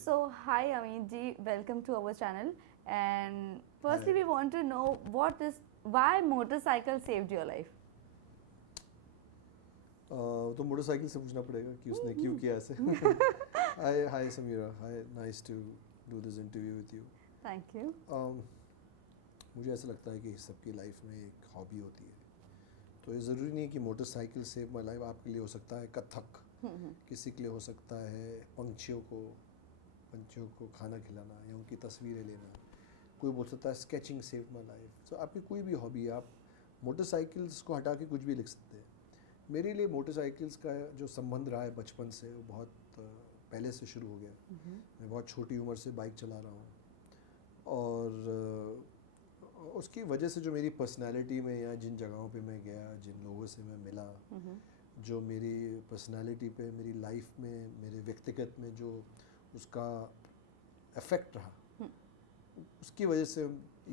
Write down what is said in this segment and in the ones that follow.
So, hi Amit ji, welcome to our channel. And firstly, Hi. we want to know why motorcycle saved your life. तो motorcycle से पूछना पड़ेगा कि उसने क्यों किया ऐसे. Hi Samira, hi, nice to do this interview with you. Thank you. मुझे ऐसा लगता है कि सबकी लाइफ में एक हॉबी होती है. तो ये ज़रूरी नहीं है कि मोटरसाइकिल सेव माई लाइफ. आपके लिए हो सकता है कथक, किसी के लिए हो सकता है पंछियों को खाना खिलाना या उनकी तस्वीरें लेना. कोई बोल सकता है स्केचिंग सेव माई लाइफ. तो आपकी कोई भी हॉबी है, आप मोटरसाइकिल्स को हटा के कुछ भी लिख सकते हैं. मेरे लिए मोटरसाइकिल्स का जो संबंध रहा है बचपन से, वो बहुत पहले से शुरू हो गया. मैं बहुत छोटी उम्र से बाइक चला रहा हूँ और उसकी वजह से जो मेरी पर्सनालिटी में या जिन जगहों पे मैं गया, जिन लोगों से मैं मिला, जो मेरी पर्सनालिटी पे, मेरी लाइफ में, मेरे व्यक्तिगत में जो उसका इफ़ेक्ट रहा, उसकी वजह से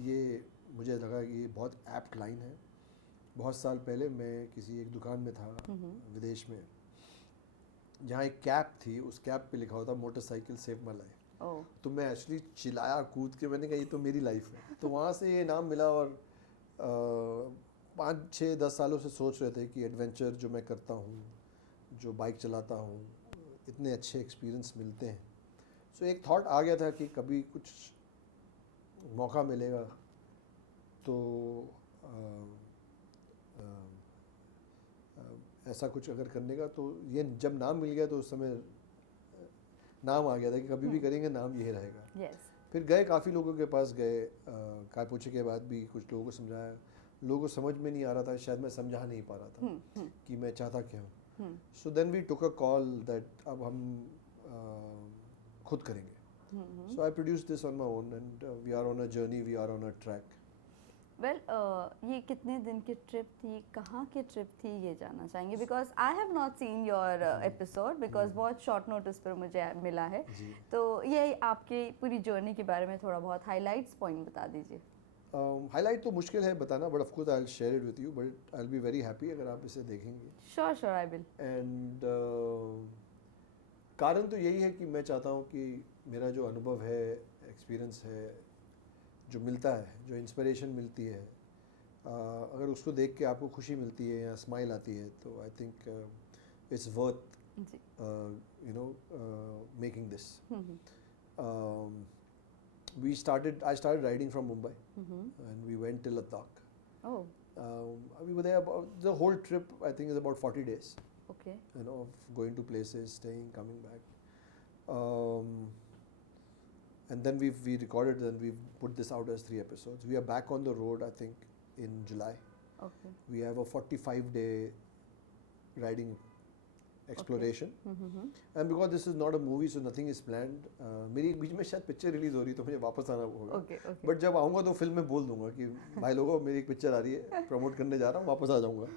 ये मुझे लगा कि ये बहुत एप्ट लाइन है. बहुत साल पहले मैं किसी एक दुकान में था विदेश में, जहाँ एक कैप थी. उस कैप पे लिखा होता मोटरसाइकिल सेव माई लाइफ. तो मैं एक्चुअली चिल्लाया कूद के, मैंने कहा ये तो मेरी लाइफ है. तो वहाँ से ये नाम मिला. और 5-6-10 सालों से सोच रहे थे कि एडवेंचर जो मैं करता हूँ, जो बाइक चलाता हूँ, इतने अच्छे एक्सपीरियंस मिलते हैं. सो एक थॉट आ गया था कि कभी कुछ मौका मिलेगा तो ऐसा कुछ अगर करने का. तो ये जब नाम मिल गया तो उस समय नाम आ गया था कि कभी भी करेंगे नाम ये रहेगा. Yes. फिर गए, काफ़ी लोगों के पास गए, काय पूछे के बाद भी कुछ लोगों को समझाया. लोगों को समझ में नहीं आ रहा था, शायद मैं समझा नहीं पा रहा था कि मैं चाहता क्या हूँ. So then we took a call that अब हम खुद करेंगे. So I produce this on my own and we are on a journey, we are on a track. Well, ये कितने दिन की ट्रिप थी, कहाँ की ट्रिप थी, ये जानना चाहेंगे. Because I have not seen your episode, because बहुत शॉर्ट नोटिस पर मुझे मिला है. जी. तो ये आपकी पूरी जर्नी के बारे में थोड़ा बहुत हाइलाइट्स पॉइंट बता दीजिए. हाईलाइट तो मुश्किल है बताना, but of course I will share it with you, but I will be very happy अगर आप इसे देखेंगे. Sure I will. एंड कारण तो यही है कि मैं चाहता हूँ कि मेरा जो अनुभव है, एक्सपीरियंस है, जो मिलता है, जो इंस्पिरेशन मिलती है, अगर उसको देख के आपको खुशी मिलती है या स्माइल आती है, तो I think it's worth you know making this. I started riding from Mumbai, and we went to Ladakh. Oh. We were there about the whole trip. I think is about 40 days. Okay. You know, of going to places, staying, coming back. And then we recorded and we put this out as 3 episodes. We are back on the road, I think, in July. Okay. We have a 45-day riding exploration. And because this is not a movie, so nothing is planned. मेरी एक बीच में शायद picture release हो रही है, तो मुझे वापस आना होगा. बट जब आऊँगा तो फिल्म में बोल दूंगा कि भाई लोगों मेरी एक पिक्चर आ रही है, प्रमोट करने जा रहा हूँ, वापस आ जाऊँगा.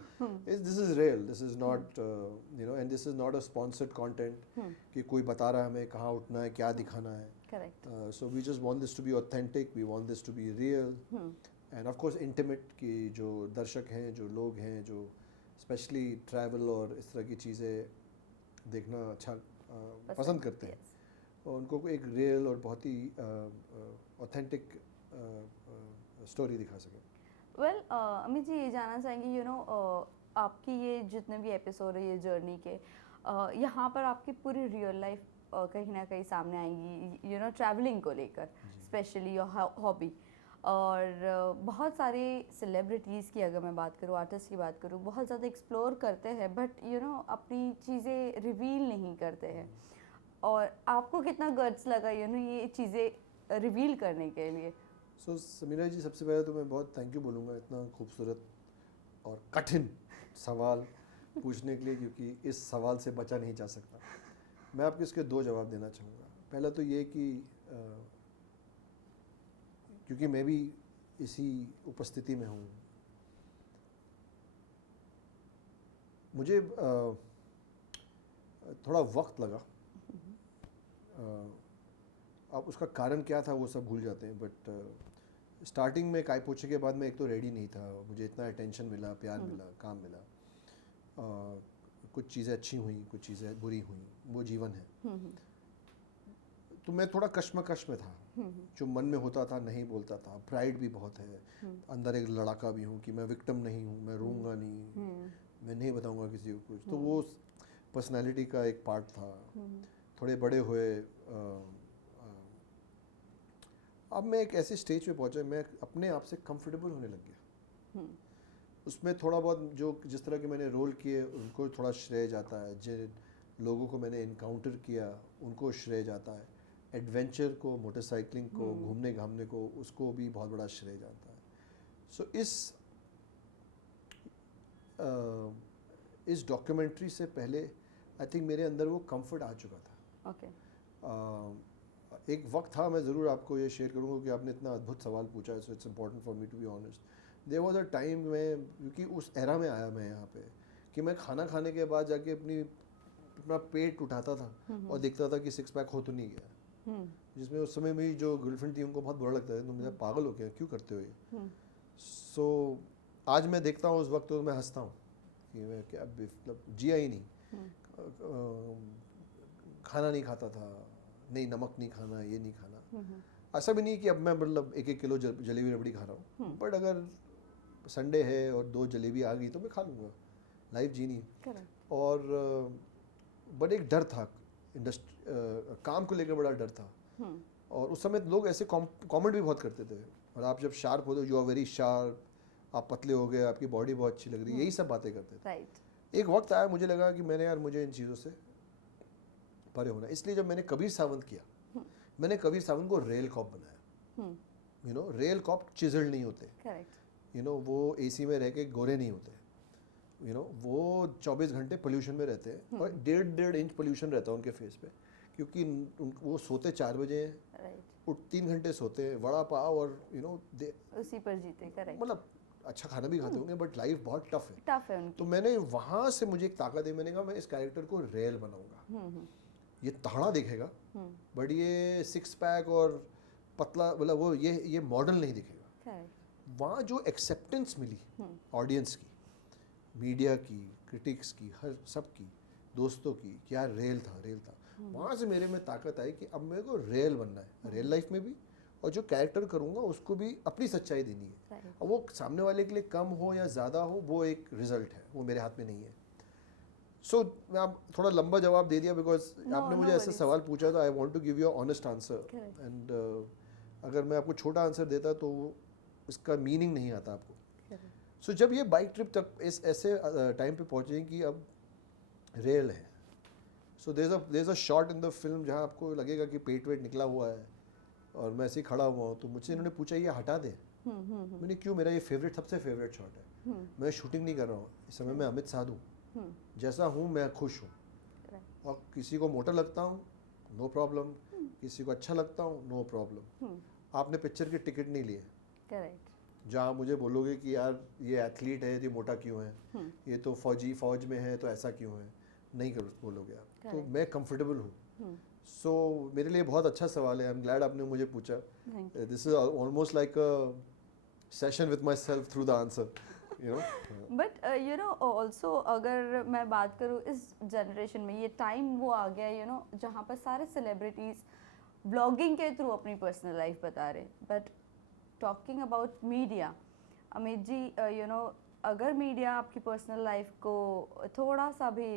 This is real, this is not you know, and this is not a sponsored content कि कोई बता रहा है हमें कहाँ उठना है, क्या दिखाना है. Correct. So we just want this to be authentic, we want this to be real, and of course intimate. कि जो दर्शक हैं, जो लोग हैं, जो स्पेशली ट्रैवल और इस तरह की चीज़ें देखना अच्छा पसंद करते हैं, और उनको एक रियल और बहुत ही ऑथेंटिक स्टोरी दिखा सकें. वेल, अमित जी, ये जानना चाहेंगे, यू नो, आपकी ये जितने भी एपिसोड है ये जर्नी के, यहाँ पर आपकी पूरी रियल लाइफ कहीं ना कहीं सामने आएंगी, यू नो, ट्रैवलिंग को लेकर, स्पेशली योर हॉबी. और बहुत सारे सेलिब्रिटीज़ की अगर मैं बात करूँ, आर्टिस्ट की बात करूँ, बहुत ज़्यादा एक्सप्लोर करते हैं, बट यू नो अपनी चीज़ें रिवील नहीं करते हैं. और आपको कितना गट्स लगा, यू नो, ये चीज़ें रिवील करने के लिए? सो समीरा जी, सबसे पहले तो मैं बहुत थैंक यू बोलूँगा इतना खूबसूरत और कठिन सवाल पूछने के लिए, क्योंकि इस सवाल से बचा नहीं जा सकता. मैं आपको इसके 2 जवाब देना चाहूँगा. पहला तो ये कि क्योंकि मैं भी इसी उपस्थिति में हूँ, मुझे थोड़ा वक्त लगा. अब उसका कारण क्या था वो सब भूल जाते हैं, बट स्टार्टिंग में काय पोछे के बाद मैं एक तो रेडी नहीं था. मुझे इतना अटेंशन मिला, प्यार मिला, काम मिला, कुछ चीज़ें अच्छी हुई, कुछ चीज़ें बुरी हुई, वो जीवन है. तो मैं थोड़ा कश्मकश में था, जो मन में होता था नहीं बोलता था। प्राइड भी बहुत है, अंदर एक लड़ाका भी हूँ कि मैं विक्टिम नहीं हूँ, मैं रोऊंगा नहीं, मैं नहीं बताऊंगा किसी को कुछ। तो वो पर्सनालिटी का एक पार्ट था। थोड़े बड़े हुए, अब मैं एक ऐसे स्टेज पे पहुंचा, मैं अपने आप से कंफर्टेबल होने लग गया। उसमें थोड़ा बहुत जो जिस तरह के मैंने रोल किए उनको थोड़ा श्रेय जाता है, जिन लोगों को मैंने इनकाउंटर किया उनको श्रेय जाता है, एडवेंचर को, मोटरसाइकिलिंग को, घूमने घामने को, उसको भी बहुत बड़ा श्रेय जाता है। सो इस डॉक्यूमेंट्री से पहले आई थिंक मेरे अंदर वो कंफर्ट आ चुका था। एक वक्त था, मैं ज़रूर आपको ये शेयर करूँगा कि आपने इतना अद्भुत सवाल पूछा है, so it's important for me to be honest. There was a time में, क्योंकि उस एरा में आया मैं यहाँ पे, कि मैं खाना खाने के बाद जाके अपना पेट उठाता था और देखता था कि 6 पैक हो तो नहीं गया, जिसमें उस समय मेरी जो गर्लफ्रेंड थी उनको बहुत बुरा लगता है, तुम मेरा पागल हो गया, क्यों करते हो ये। सो आज मैं देखता हूँ, उस वक्त तो मैं हंसता हूँ कि मैं क्या मतलब जिया ही नहीं, खाना नहीं खाता था, नहीं नमक नहीं खाना, ये नहीं खाना। ऐसा भी नहीं कि अब मैं मतलब 1-1 किलो जलेबी रबड़ी खा रहा हूँ, बट अगर संडे है और 2 जलेबी आ गई तो मैं खा लूँगा, लाइफ जीनी है। और बट एक डर था, काम को लेकर बड़ा डर था। और उस समय लोग ऐसे कमेंट भी बहुत करते थे, और आप जब शार्प होते हो, यू आर वेरी शार्प, आप पतले हो गए, आपकी बॉडी बहुत अच्छी लग रही है, यही सब बातें करते थे। एक वक्त आया, मुझे लगा कि मुझे इन चीज़ों से परे होना। इसलिए जब मैंने कबीर सावंत किया, मैंने कबीर सावंत को रेल कॉप बनाया। रेल कॉप चिजल्ड नहीं होते, वो एसी में रह के गोरे नहीं होते, वो 24 घंटे पोल्यूशन में रहते हैं, और 1.5 इंच पोल्यूशन रहता है उनके फेस पे, क्योंकि वो सोते 4 बजे हैं, 3 घंटे सोते हैं, वड़ा पाव और उसी पर जीते। करेक्ट। मतलब अच्छा खाना भी खाते होंगे, बट लाइफ बहुत टफ है उनकी। तो मैंने वहाँ से, मुझे एक ताकत है, मैंने कहा मैं इस कैरेक्टर को रेल बनाऊंगा। ये तगड़ा दिखेगा, बट ये 6 पैक और पतला, मतलब वो ये मॉडल नहीं दिखेगा। वहाँ जो एक्सेप्टेंस मिली ऑडियंस की, मीडिया की, क्रिटिक्स की, हर सब की, दोस्तों की, क्या रेल था। वहाँ से मेरे में ताकत आई कि अब मेरे को रेल बनना है, रियल लाइफ में भी, और जो कैरेक्टर करूँगा उसको भी अपनी सच्चाई देनी है। और वो सामने वाले के लिए कम हो या ज़्यादा हो, वो एक रिजल्ट है, वो मेरे हाथ में नहीं है। सो मैं आप थोड़ा लंबा जवाब दे दिया, बिकॉज आपने मुझे ऐसा सवाल पूछा, तो I want to give you honest answer. And अगर मैं आपको छोटा आंसर देता तो इसका मीनिंग नहीं आता आपको। सो जब ये बाइक ट्रिप तक इस ऐसे टाइम पे पहुँचे कि अब रेल है, so there is a shot in the film जहाँ आपको लगेगा कि पेट वेट निकला हुआ है और मैं ऐसे ही खड़ा हुआ हूँ, तो मुझसे इन्होंने पूछा ये हटा दे। मैंने क्यों, मेरा ये सबसे फेवरेट शॉट है। मैं शूटिंग नहीं कर रहा हूँ इस समय, मैं अमित साधु जैसा हूँ, मैं खुश हूँ, और किसी को मोटा लगता हूँ नो प्रॉब्लम, किसी को अच्छा लगता हूँ नो प्रॉब्लम। आपने पिक्चर के टिकट नहीं लिए, जहाँ मुझे बोलोगे कि यार ये एथलीट है, ये मोटा क्यों है, ये तो फौज में है तो ऐसा क्यों है, नहीं कर बोलोगे आप। तो मैं कंफर्टेबल हूँ। सो मेरे लिए बहुत अच्छा सवाल है, आई एम ग्लैड आपने मुझे पूछा। This is almost like a session with my self through the answer, but also अगर मैं बात करूँ इस जनरेशन में, ये टाइम वो आ गया जहाँ पर सारे सेलिब्रिटीज़ ब्लॉगिंग के थ्रू अपनी पर्सनल लाइफ बता रहे। But talking about media, Amit ji, अगर मीडिया आपकी पर्सनल लाइफ को थोड़ा सा भी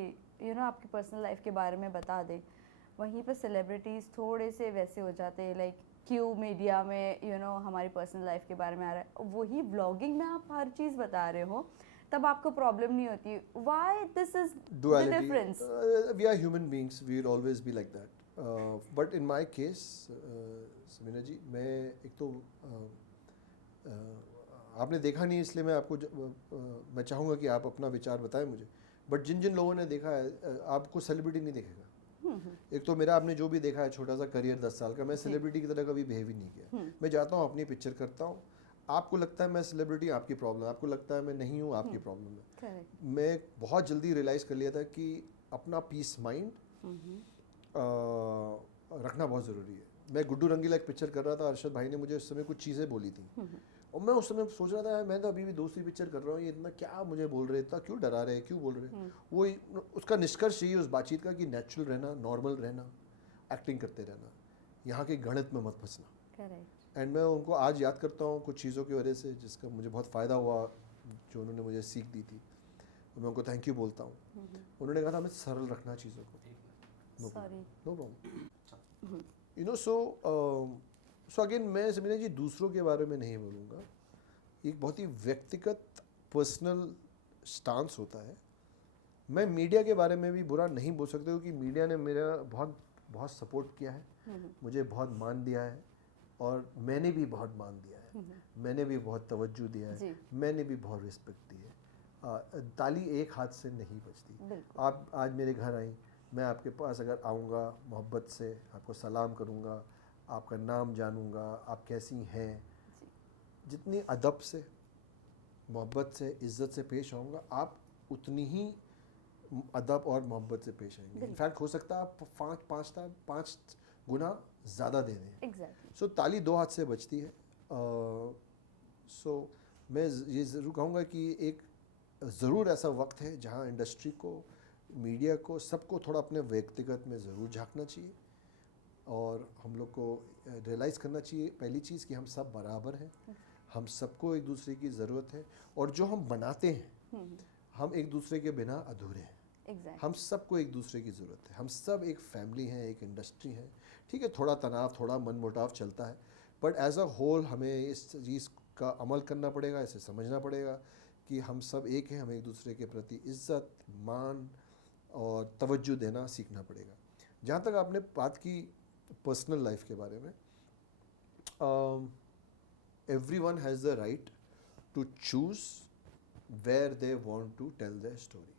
आपकी पर्सनल लाइफ के बारे में बता दे, वहीं पर सेलिब्रिटीज़ थोड़े से वैसे हो जाते हैं, लाइक क्यों मीडिया में हमारी पर्सनल लाइफ के बारे में आ रहा है, वही ब्लॉगिंग में आप हर चीज़ बता रहे हो, तब आपको प्रॉब्लम नहीं होती। Why this is the difference? We are human beings, we will always be like that, but in my case Samina ji, मैं एक तो आपने देखा नहीं इसलिए मैं आपको मैं चाहूँगा कि आप अपना विचार बताएं मुझे, बट जिन लोगों ने देखा है, आपको सेलिब्रिटी नहीं देखेगा। एक तो मेरा आपने जो भी देखा है छोटा सा करियर 10 साल का, मैं सेलिब्रिटी की तरह कभी बिहेव ही नहीं किया। मैं जाता हूँ अपनी पिक्चर करता हूँ, आपको लगता है मैं सेलिब्रिटी, आपकी प्रॉब्लम, आपको लगता है मैं नहीं हूँ, आपकी प्रॉब्लम है। मैं बहुत जल्दी रियलाइज़ कर लिया था कि अपना पीस माइंड रखना बहुत ज़रूरी है। मैं गुड्डू रंगीला एक पिक्चर कर रहा था, अरशद भाई ने मुझे उस समय कुछ चीज़ें बोली थी, और मैं उस समय सोच रहा था मैं तो अभी भी दूसरी पिक्चर कर रहा हूँ, ये इतना क्या मुझे बोल रहे, इतना क्यों डरा रहे, क्यों बोल रहे। वो उसका निष्कर्ष यही उस बातचीत का कि नेचुरल रहना, नॉर्मल रहना, एक्टिंग करते रहना, यहाँ के गणित में मत फंसना। करेक्ट। एंड मैं उनको आज याद करता हूँ कुछ चीज़ों की वजह से जिसका मुझे बहुत फ़ायदा हुआ, जो उन्होंने मुझे सीख दी थी, तो मैं उनको थैंक यू बोलता हूँ। उन्होंने कहा था हमें सरल रखना चीज़ों को। Sorry. No problem. You know, so again मैं समझना जी दूसरों के बारे में नहीं बोलूँगा, एक बहुत ही व्यक्तिगत पर्सनल स्टांस होता है। मैं मीडिया के बारे में भी बुरा नहीं बोल सकता क्योंकि मीडिया ने मेरा बहुत बहुत सपोर्ट किया है, मुझे बहुत मान दिया है और मैंने भी बहुत मान दिया है, मैंने भी बहुत तवज्जो दिया है, मैंने भी बहुत रिस्पेक्ट दी है। ताली एक हाथ से नहीं बजती। आप आज मेरे घर आई, मैं आपके पास अगर आऊँगा मोहब्बत से आपको सलाम करूँगा, आपका नाम जानूँगा, आप कैसी हैं, जितनी अदब से मोहब्बत से इज़्ज़त से पेश आऊँगा, आप उतनी ही अदब और मोहब्बत से पेश आएंगे। इनफैक्ट हो सकता है आप पाँच गुना ज़्यादा दे दें। एग्जैक्टली। सो ताली दो हाथ से बजती है। सो मैं ये ज़रूर कहूँगा कि एक ज़रूर ऐसा वक्त है जहाँ इंडस्ट्री को, मीडिया को, सबको थोड़ा अपने व्यक्तिगत में ज़रूर झांकना चाहिए और हम लोग को रियलाइज़ करना चाहिए पहली चीज़ कि हम सब बराबर हैं, हम सबको एक दूसरे की ज़रूरत है और जो हम बनाते हैं हम एक दूसरे के बिना अधूरे हैं। Exactly. हम सबको एक दूसरे की ज़रूरत है, हम सब एक फैमिली हैं, एक इंडस्ट्री है। ठीक है, थोड़ा तनाव, थोड़ा मनमुटाव चलता है, बट एज अ होल हमें इस चीज़ का अमल करना पड़ेगा, इसे समझना पड़ेगा कि हम सब एक हैं, हमें एक दूसरे के प्रति इज़्ज़त, मान और तवज्जो देना सीखना पड़ेगा। जहाँ तक आपने बात की पर्सनल लाइफ के बारे में, everyone has the right to choose where they want to tell their story.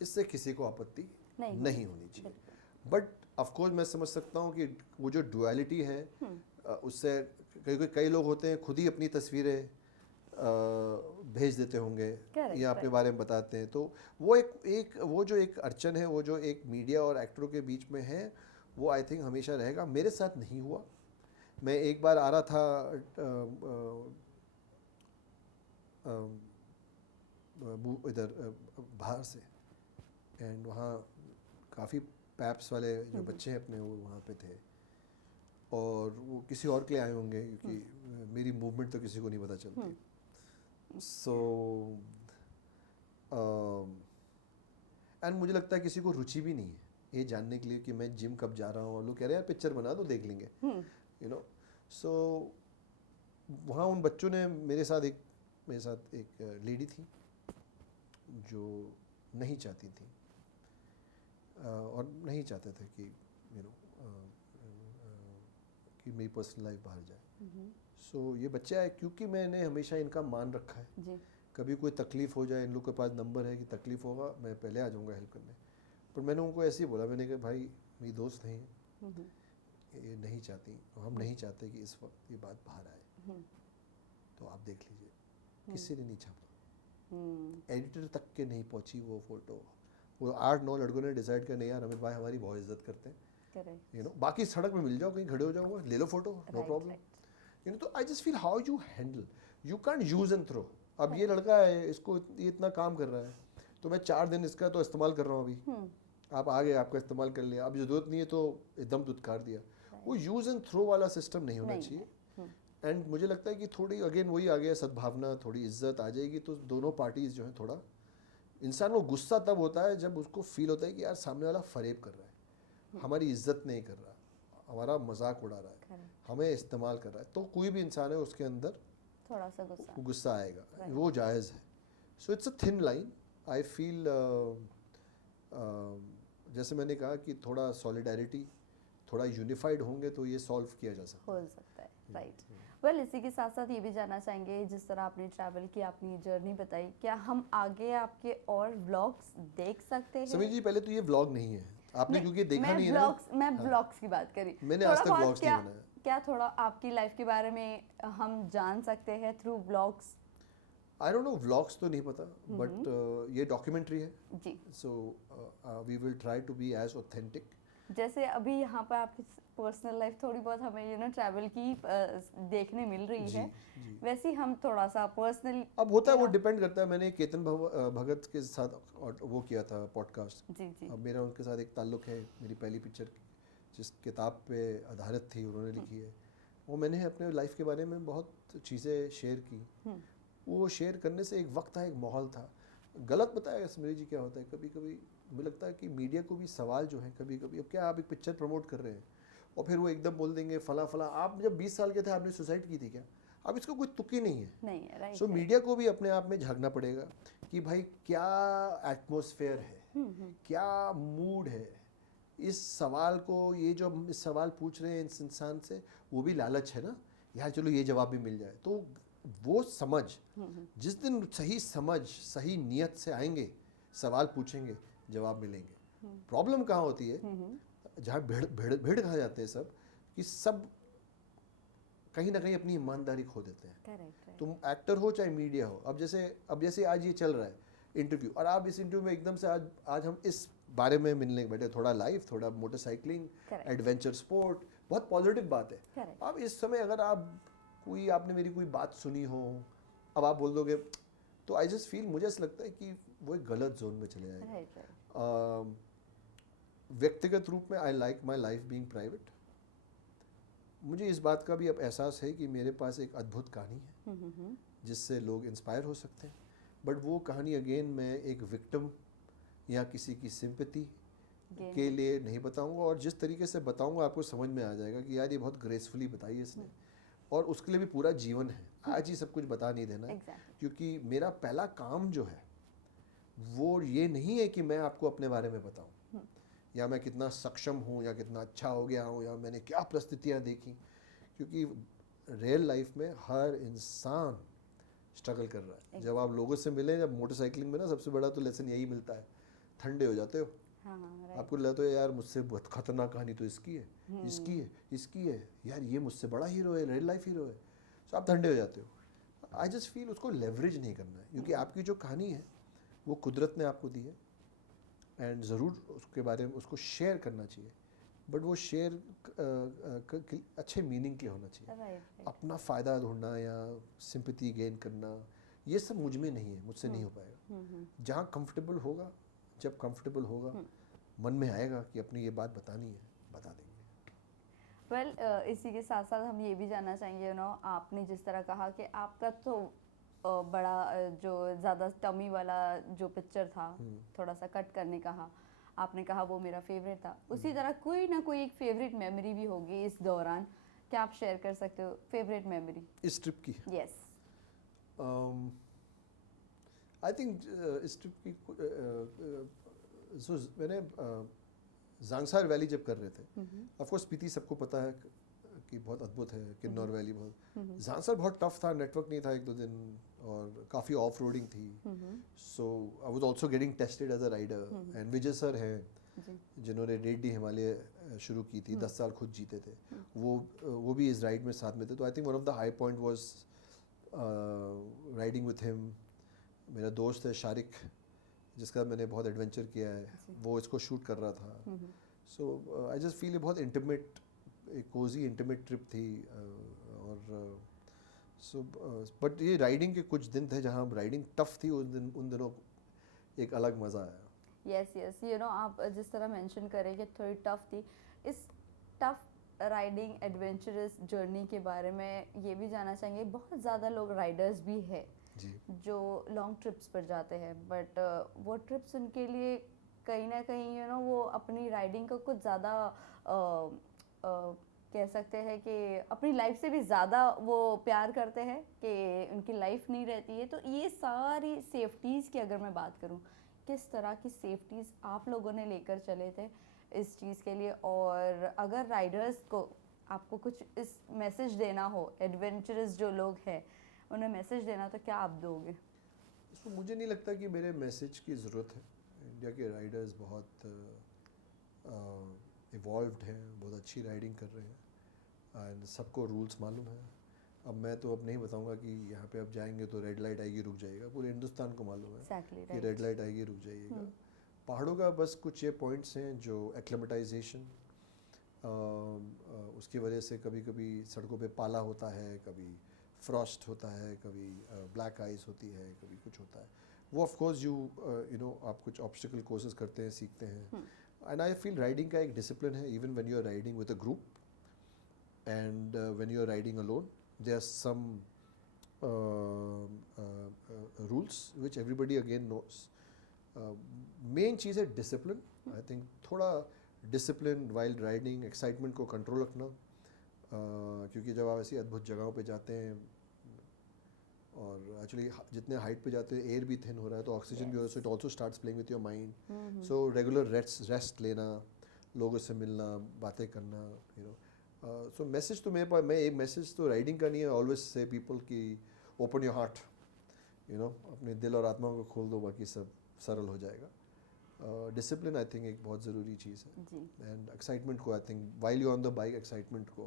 इससे किसी को आपत्ति नहीं होनी चाहिए। बट ऑफकोर्स मैं समझ सकता हूँ कि वो जो डुअलिटी है उससे कई लोग होते हैं खुद ही अपनी तस्वीरें भेज देते होंगे या अपने बारे में बताते हैं, तो वो वो जो एक अड़चन है, वो जो एक मीडिया और एक्टरों के बीच में है, वो आई थिंक हमेशा रहेगा। मेरे साथ नहीं हुआ। मैं एक बार आ रहा था इधर बाहर से, एंड वहाँ काफ़ी पैप्स वाले जो बच्चे हैं अपने, वो वहाँ पे थे और वो किसी और के लिए आए होंगे क्योंकि मेरी मूवमेंट तो किसी को नहीं पता चलती। सो एंड मुझे लगता है किसी को रुचि भी नहीं है ये जानने के लिए कि मैं जिम कब जा रहा हूँ, और लोग कह रहे हैं यार पिक्चर बना दो देख लेंगे, यू नो। सो वहाँ उन बच्चों ने मेरे साथ एक लेडी थी जो नहीं चाहती थी और नहीं चाहते थे कि यू नो कि मेरी पर्सनल लाइफ बाहर जाए। सो ये बच्चे आए क्योंकि मैंने हमेशा इनका मान रखा है जी। कभी कोई तकलीफ़ हो जाए, इन लोग के पास नंबर है कि तकलीफ़ होगा मैं पहले आ जाऊँगा हेल्प करने। पर मैंने उनको ऐसे ही बोला, मैंने कहा भाई मेरी दोस्त नहीं है, ये नहीं चाहती, हम नहीं चाहते कि इस वक्त ये बात बाहर आए, तो आप देख लीजिए। किसी ने नहीं छापा, एडिटर तक के नहीं पहुंची वो फोटो। वो 8-9 लड़कों ने डिसाइड कर नहीं यार अमित भाई हमारी बहुत इज्जत करते हैं, यू नो, बाकी सड़क में मिल जाओ, कहीं खड़े हो जाओ, ले लो photo, no problem, you know. तो I just feel how you handle, you can't use and throw. अब ये लड़का है, इसको ये इतना काम कर रहा है, तो मैं 4 दिन इसका तो इस्तेमाल कर रहा हूँ अभी, आप आ गए, आपका इस्तेमाल कर लिया, अब जरूरत नहीं है तो एकदम दुत्कार दिया। वो यूज एंड थ्रो वाला सिस्टम नहीं होना चाहिए। एंड मुझे लगता है कि थोड़ी अगेन वही आ गया सद्भावना, थोड़ी इज्जत आ जाएगी तो दोनों पार्टीज जो है, थोड़ा इंसान को गुस्सा तब होता है जब उसको फील होता है कि यार सामने वाला फरेब कर रहा है, हमारी इज्जत नहीं कर रहा, हमारा मजाक उड़ा रहा है, हमें इस्तेमाल कर रहा है, तो कोई भी इंसान है उसके अंदर थोड़ा सा गुस्सा आएगा, वो जायज़ है। So it's a thin line. I feel जैसे मैंने कहा कि थोड़ा सॉलिडारिटी, थोड़ा यूनिफाइड होंगे तो ये सॉल्व किया जा सकता है। राइट। वेल, इसी के साथ साथ ये भी जानना चाहेंगे, जिस तरह आपने ट्रैवल की, अपनी जर्नी बताई, क्या हम आगे आपके और व्लॉग्स देख सकते हैं? समीर जी पहले तो ये व्लॉग नहीं है, आपने क्योंकि देखा नहीं है ना। मैं व्लॉग्स की बात करी, मैंने आज तक व्लॉग्स नहीं बनाया। क्या थोड़ा आपकी लाइफ के बारे में हम जान सकते हैं through vlogs? I don't know, vlogs तो नहीं पता, बट ये डॉक्यूमेंटरी है जी। So we will try to be as authentic. जैसे अभी यहाँ पर आपकी पर्सनल लाइफ थोड़ी बहुत हमें यू नो ट्रैवल की देखने मिल रही है, वैसे ही हम थोड़ा सा पर्सनल अब होता है, वो डिपेंड करता है। मैंने केतन भगत के साथ वो किया था पॉडकास्ट जी। अब मेरा उनके साथ एक ताल्लुक है, मेरी पहली पिक्चर जिस किताब पे आधारित थी उन्होंने लिखी है, वो मैंने अपने लाइफ के बारे में बहुत चीज़ें शेयर की। वो शेयर करने से एक वक्त था, एक माहौल था। गलत बताया स्मृति जी क्या होता है, कभी कभी मुझे लगता है कि मीडिया को भी सवाल जो है कभी कभी, अब क्या आप एक पिक्चर प्रमोट कर रहे हैं और फिर वो एकदम बोल देंगे फला फला, आप जब 20 साल के थे आपने सुसाइड की थी क्या? अब इसका कोई तुक ही नहीं है। नहीं है, राइट। सो मीडिया को भी अपने आप में झांकना पड़ेगा कि भाई क्या एटमॉस्फेयर है, क्या मूड है। इस सवाल को, ये जो हम इस सवाल पूछ रहे हैं इस इंसान से, वो भी लालच है ना यार, चलो ये जवाब भी मिल जाए। तो वो समझ, जिस दिन सही समझ सही नियत से आएंगे, सवाल पूछेंगे, जवाब मिलेंगे। प्रॉब्लम कहाँ होती है, जहाँ भिड़ खा जाते हैं सब, कि सब कहीं ना कहीं अपनी ईमानदारी खो देते हैं। करेक्ट। तुम एक्टर हो चाहे मीडिया हो, अब जैसे आज ये चल रहा है इंटरव्यू, और आप इस इंटरव्यू में एकदम से आज हम इस बारे में मिलने बैठे, थोड़ा लाइफ, थोड़ा मोटरसाइकिलिंग, एडवेंचर स्पोर्ट, बहुत पॉजिटिव बात है। अब इस समय अगर आपने मेरी कोई बात सुनी हो, अब आप बोल दोगे, तो आई जस्ट फील, मुझे ऐसा लगता है कि वो एक गलत जोन में चले जाएगा। व्यक्तिगत रूप में I like my life being private. मुझे इस बात का भी अब एहसास है कि मेरे पास एक अद्भुत कहानी है जिससे लोग इंस्पायर हो सकते हैं, बट वो कहानी अगेन मैं एक विक्टिम या किसी की सिंपैथी के लिए नहीं बताऊंगा, और जिस तरीके से बताऊंगा आपको समझ में आ जाएगा कि यार ये बहुत ग्रेसफुली बताई है इसने, और उसके लिए भी पूरा जीवन है। आज ही सब कुछ बता नहीं देना है, क्योंकि मेरा पहला काम जो है वो ये नहीं है कि मैं आपको अपने बारे में बताऊं, या मैं कितना सक्षम हूँ, या कितना अच्छा हो गया हूँ, या मैंने क्या परिस्थितियाँ देखी, क्योंकि रियल लाइफ में हर इंसान स्ट्रगल कर रहा है। जब आप लोगों से मिलें, जब मोटरसाइकिलिंग में ना, सबसे बड़ा तो लेसन यही मिलता है, ठंडे हो जाते हो। आपको लगता है यार मुझसे बहुत खतरनाक कहानी तो इसकी है, इसकी है यार, ये मुझसे बड़ा हीरो है, रियल लाइफ हीरो है। सो आप ठंडे हो जाते हो। आई जस्ट फील उसको लेवरेज नहीं करना है, क्योंकि आपकी जो कहानी है वो कुदरत ने आपको दी है, एंड ज़रूर उसके बारे में उसको शेयर करना चाहिए, बट वो शेयर अच्छे मीनिंग के होना चाहिए। अपना फ़ायदा ढूंढना या सिंपैथी गेन करना, ये सब मुझ में नहीं है, मुझसे नहीं हो पाएगा। जहाँ कंफर्टेबल होगा, जब कंफर्टेबल होगा, मन में आएगा कि अपनी ये बात बतानी है, बता देंगे। इसी के साथ साथ हम ये भी जानना चाहेंगे, आपने जिस तरह कहा कि आपका तो बड़ा जो ज़्यादा टमी वाला जो पिक्चर था, थोड़ा सा कट करने कहा, आपने कहा वो मेरा फेवरेट था, उसी तरह कोई ना कोई एक फेवरेट मेमोरी भी होगी इस दौरान, क्या आप शेयर कर सकते हो फेवरेट मेमोरी इस ट्रिप की? यस। आई थिंक इस ट्रिप की मैंने जांगसार वैली जब कर रहे थे, ऑफ कोर्स स्पीति सबको पता है कि बहुत अद्भुत है, किन्नौर वैली बहुत। जांगसार बहुत टफ था, नेटवर्क नहीं था 1-2 दिन, और काफ़ी ऑफ रोडिंग थी। So I was also getting tested as a rider, and Vijay sir हैं जिन्होंने रेड डी हिमालय शुरू की थी, 10 साल खुद जीते थे, वो भी इस राइड में साथ में थे। तो I think one of the high point was riding with him. मेरा दोस्त है शारिक, जिसका मैंने बहुत एडवेंचर किया है, वो इसको शूट कर रहा था। सो आई जस्ट फील बहुत इंटीमेट, एक कोजी इंटीमेट ट्रिप थी। और सो बट ये राइडिंग के कुछ दिन थे जहाँ राइडिंग टफ थी, उन दिनों एक अलग मज़ा आया। यस, आप जिस तरह मेंशन करें कि थोड़ी टफ थी, इस टफ राइडिंग एडवेंचरस जर्नी के बारे में ये भी जानना चाहेंगे, बहुत ज़्यादा लोग राइडर्स भी है जो लॉन्ग ट्रिप्स पर जाते हैं, बट वो ट्रिप्स उनके लिए कहीं ना कहीं वो अपनी राइडिंग को कुछ ज़्यादा कह सकते हैं कि अपनी लाइफ से भी ज़्यादा वो प्यार करते हैं कि उनकी लाइफ नहीं रहती है। तो ये सारी सेफ्टीज़ की अगर मैं बात करूँ, किस तरह की सेफ्टीज़ आप लोगों ने लेकर चले थे इस चीज़ के लिए, और अगर राइडर्स को आपको कुछ इस मैसेज देना हो, एडवेंचरस जो लोग हैं उन्हें मैसेज देना, तो क्या आप दोगे? इसमें मुझे नहीं लगता कि मेरे मैसेज की ज़रूरत है। इंडिया के राइडर्स बहुत इवॉल्व्ड हैं, बहुत अच्छी राइडिंग कर रहे हैं, एंड सबको रूल्स मालूम है। अब मैं तो अब नहीं बताऊंगा कि यहाँ पे अब जाएंगे तो रेड लाइट आएगी रुक जाइएगा, पूरे हिंदुस्तान को मालूम है कि रेड लाइट आएगी रुक जाइएगा। पहाड़ों का बस कुछ ये पॉइंट्स हैं जो एक्लेमेटाइजेशन, उसकी वजह से कभी कभी सड़कों पे पाला होता है, कभी फ्रॉस्ट होता है, कभी ब्लैक आइस होती है, कभी कुछ होता है। वो ऑफ कोर्स यू नो आप कुछ ऑब्स्टिकल कोर्सेज करते हैं, सीखते हैं। एंड आई फील राइडिंग का एक डिसिप्लिन है, even when you are riding with a group and when you are riding alone, there are some rules which everybody again knows. Main चीज़ है डिसिप्लिन. आई थिंक थोड़ा discipline wild riding, excitement को control रखना, क्योंकि जब आप ऐसी अद्भुत जगहों पे जाते हैं और एक्चुअली जितने हाइट पे जाते हैं एयर भी थिन हो रहा है तो ऑक्सीजन भी हो रहा है, so it also starts playing with your mind. So regular rest लेना, लोगों से मिलना, बातें करना, यू नो. सो मैसेज तो मेरे पास, मैं एक मैसेज तो राइडिंग का नहीं है, ऑलवेज से पीपल की open your heart, you know, अपने दिल और आत्मा को खोल दो, बाकी सब सरल हो जाएगा. डिसिप्लिन आई थिंक एक बहुत ज़रूरी चीज़ है, एंड एक्साइटमेंट को I think while you on the bike, excitement को,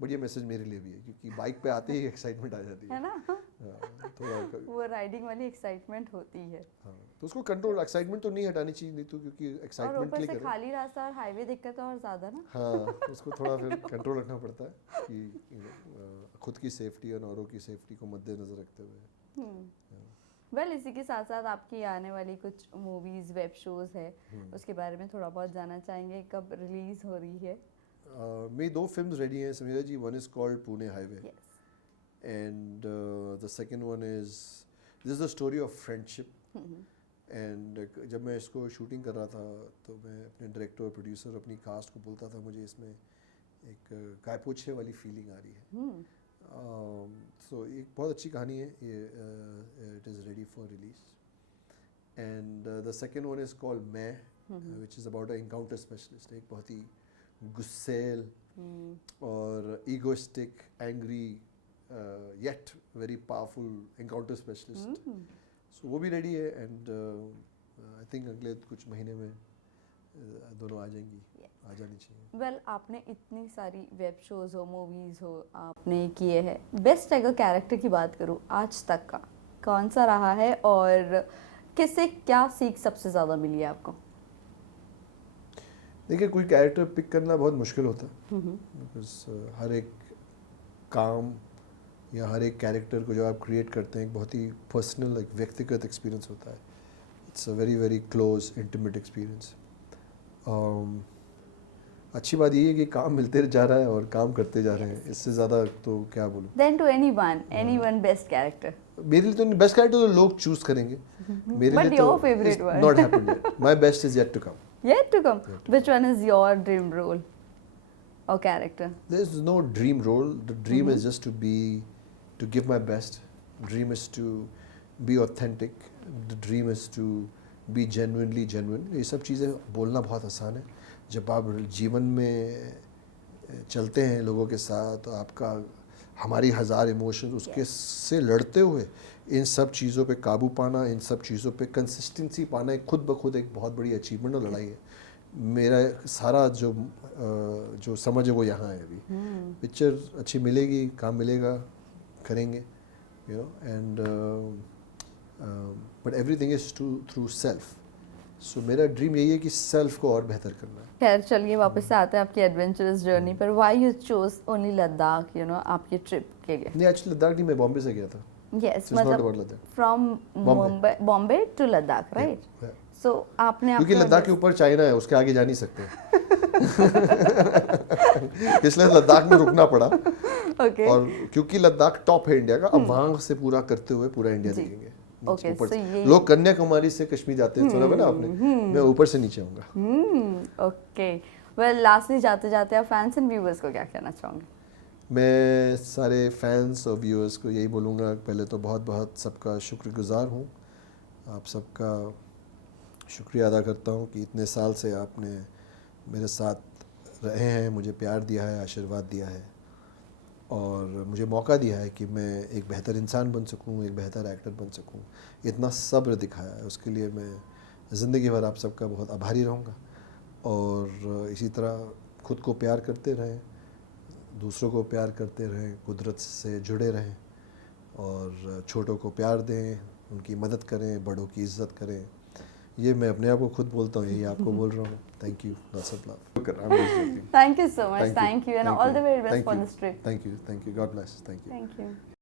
बट ये मैसेज मेरे लिए भी है क्योंकि बाइक पे आते ही एक्साइटमेंट आ जाती है ना. थोड़ा वो राइडिंग वाली एक्साइटमेंट होती है. हाँ, तो उसको कंट्रोल, एक्साइटमेंट तो नहीं हटानी चाहिए, नहीं तो क्योंकि और एक्साइटमेंट ऊपर के से लिए खाली रास्ता और हाईवे दिक्कत और ज़्यादा ना. हाँ, उसको थोड़ा फिर कंट्रोल रखना पड़ता है कि you know, खुद की सेफ्टी और औरों की सेफ्टी को मद्देनजर रखते हुए. वेल इसी के साथ साथ आपकी आने वाली कुछ मूवीज, वेब शोज है, उसके बारे में थोड़ा बहुत जानना चाहेंगे. कब रिलीज हो रही है? मेरी 2 फिल्म्स रेडी हैं Samira ji. One is called Pune highway and the second one is, this is the story of friendship. And जब मैं इसको शूटिंग कर रहा था तो मैं अपने डायरेक्टर और प्रोड्यूसर, अपनी कास्ट को बोलता था मुझे इसमें एक गायपोछे वाली फीलिंग आ रही है. सो एक बहुत अच्छी कहानी है ये. It is ready for release. And the second one is called Main, which is about a encounter specialist. एक बहुत ही गुस्सेल और egoistic, angry yet very powerful encounter specialist. So वो भी रेडी है एंड आई थिंक अगले कुछ महीने में दोनों आ जाएंगी. आ जानी चाहिए. वेल आपने इतनी सारी वेब शोज हो, मूवीज हो आपने किए हैं. बेस्ट अगर कैरेक्टर की बात करूँ आज तक का, कौन सा रहा है और किससे क्या सीख सबसे ज़्यादा मिली है आपको? देखिए, कोई कैरेक्टर पिक करना बहुत मुश्किल होता है, बिकॉज हर एक काम या हर एक कैरेक्टर को जो आप क्रिएट करते हैं एक बहुत ही पर्सनल, एक व्यक्तिगत एक्सपीरियंस होता है. It's a very very close intimate experience. अच्छी बात ये है कि काम मिलते जा रहा है और काम करते जा रहे हैं. इससे ज़्यादा तो क्या बोलूँ. Then to anyone best character. मेरे लिए तो बेस्ट कैरेक्टर तो लोग चूज करेंगे. मेरे But लिए your तो favorite one? Not happened yet. My best is yet to come. Yet to come. Which one is your dream role or character? There is no dream role. The dream is just to give my best. Dream is to be authentic. The dream is to be genuinely genuine. ये सब चीज़ें बोलना बहुत आसान है. जब आप जीवन में चलते हैं लोगों के साथ तो आपका हमारी हज़ार इमोशन उसके से लड़ते हुए इन सब चीज़ों पे काबू पाना, इन सब चीज़ों पे कंसिस्टेंसी पाना एक खुद ब खुद एक बहुत बड़ी अचीवमेंट और लड़ाई है. मेरा सारा जो समझ है वो यहाँ है. अभी पिक्चर अच्छी मिलेगी, काम मिलेगा, करेंगे, you know. And but everything is through self. So मेरा ड्रीम यही है कि सेल्फ को और बेहतर करना है. खैर चलिए वापस से आते हैं आपकी एडवेंचरस जर्नी पर. Why you chose only Ladakh, you know, आपके ट्रिप के लिए? नहीं, एक्चुअली लद्दाख नहीं, मैं बॉम्बे से गया था. Yes, So it's not about मतलब Ladakh. From Bombay to Ladakh, right? So आपने क्योंकि लद्दाख के ऊपर चाइना है, उसके आगे जा नहीं सकते. इसलिए लद्दाख में रुकना पड़ा. Okay. और क्योंकि लद्दाख टॉप है इंडिया का, अब वहां से पूरा करते हुए पूरा इंडिया देखेंगे. Okay, ऊपर so से. ये- लोग कन्याकुमारी से कश्मीर जाते हैं, सुना है ना आपने. मैं ऊपर से नीचे आऊंगा. ओके. वेल लास्टली जाते जाते आप फैंस एंड व्यूअर्स को क्या कहना चाहोगे? मैं सारे फैंस और व्यूअर्स को यही बोलूँगा, पहले तो बहुत बहुत सबका शुक्रगुजार हूँ. आप सबका शुक्रिया अदा करता हूँ कि इतने साल से आपने मेरे साथ रहे हैं, मुझे प्यार दिया है, आशीर्वाद दिया है और मुझे मौका दिया है कि मैं एक बेहतर इंसान बन सकूँ, एक बेहतर एक्टर बन सकूँ. इतना सब्र दिखाया है, उसके लिए मैं ज़िंदगी भर आप सबका बहुत आभारी रहूँगा. और इसी तरह खुद को प्यार करते रहें, दूसरों को प्यार करते रहें, कुदरत से जुड़े रहें और छोटों को प्यार दें, उनकी मदद करें, बड़ों की इज़्ज़त करें. ये मैं अपने आप को खुद बोलता हूँ, यही आपको बोल रहा हूँ. Thank you. Lots of love. Thank you so much. Thank you and all the very best for this trip. Thank you. God bless. Thank you. Thank you.